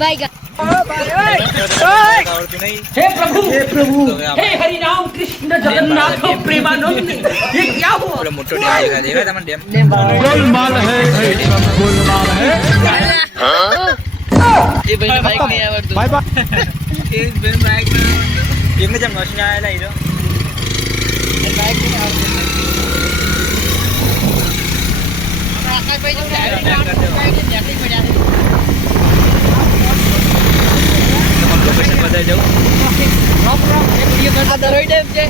bye हे प्रभु हे हरि राम कृष्ण जगन्नाथ प्रेमानंद ये क्या हुआ પેલો મોટો ડેમ દેખાય તમને ડેમ गोलमाल है गोलमाल है ये भाई बाइक नहीं आवड़તું बाय बाय એક બેન બાઈક એમને જેમ મશીન આયેલા હીરો बाइक नहीं आवड़તું हमरा આકાશ ભાઈ જો બાઈક નેકળી પડ્યા તમારું લોકેશન બતાવી દઉં રોક એક વિડિયો કરતા દરોઈ ડેમ છે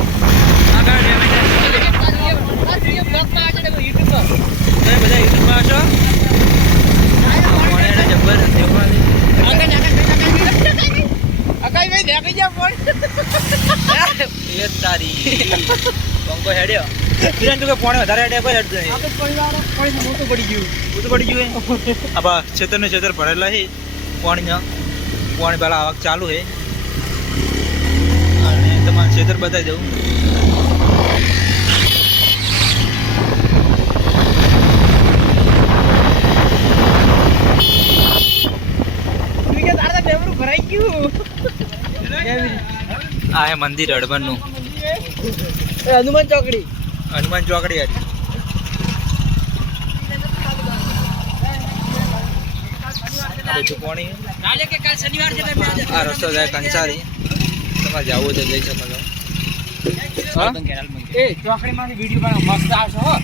આગળ ડેમ આ વિડિયો બ્લોગમાં આ છે YouTube પર તમે બધા યુટ્યુબમાં છો કોણે જબર દેખવાની આકાશ ભાઈ દેખી જા ફોન એ તારી બંકો હેડ્યો કિરણ તું કે ફોન વધારે હેડ્યો કોઈ હેડતું નહીં આપણે પરિવાર પાણી મોટું પડી ગયું બધું પડી ગયું આ બા છેતર ને છેતર ભરેલા છે પાણીના પાણી પહેલાં આવક ચાલુ છે અને તમારે છેતર બતાવી દઉં ભરાઈ ગયું આ હે મંદિર હડબનનું હનુમાન ચોકડી હનુમાન ચોકડી હતી બધું પાણી કે કાલ શનિવાર છે તમે આ રસ્તો જાય કંસારી તમારે જવું તો જઈ શકો છો એ ચોકડીમાંથી વિડિયો બનાવ મસ્ત આવશે હો